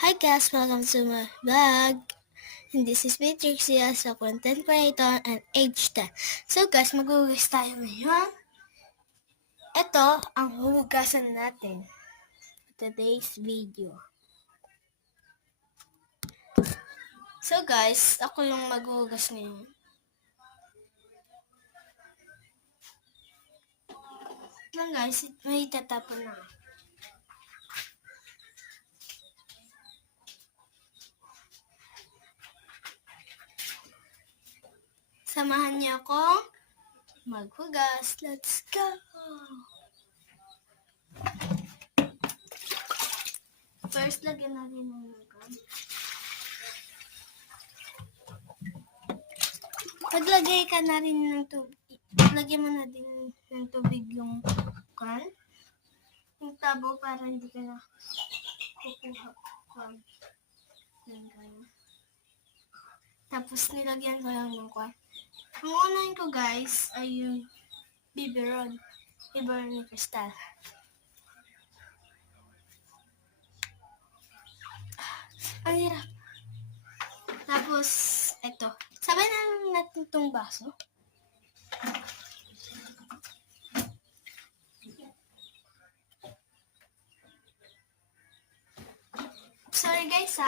Hi guys, welcome to my vlog. And this is Beatrix as a content creator and age 10. So guys, maghuhugas tayo ngayon. Ito ang huhugasan natin today's video. So guys, ako yung maghuhugas ngayon. Ito lang guys, may tatapon na. Samahan niyo ako maghugas. Let's go! First, lagyan natin ng lagam. Paglagay ka na rin ng tubig, lagyan mo na din ng tubig yung tabo para hindi ka na kukuha. Tapos nilagyan ko lang ng kwan. Ang unahin ko guys ay yung biberon. Biberon ni Crystal. Ang hirap. Tapos, eto. Sabay na natin itong baso. Sorry guys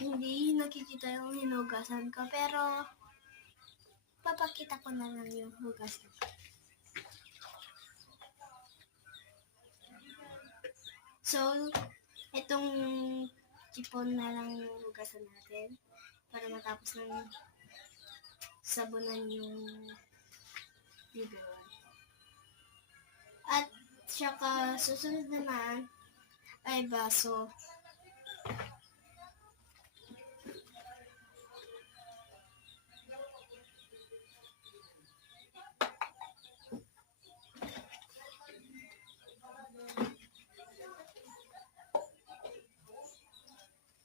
hindi nakikita yung hinugasan ko. Pero, papakita ko na lang yung hugasan. So, itong chipon na lang yung hugasan natin para matapos ng sabunan yung biberon. At saka susunod naman ay baso.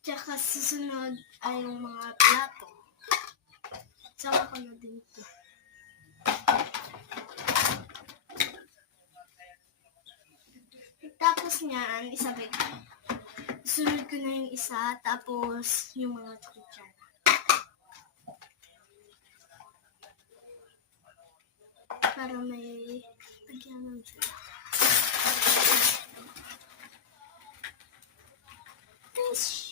Tsaka susunod ay yung mga plato. Sama ko na din ito. Tapos niyan, isabay ko. Sunod ko na yung isa, tapos yung mga kutsara. Para may lagyan sila. Thanks.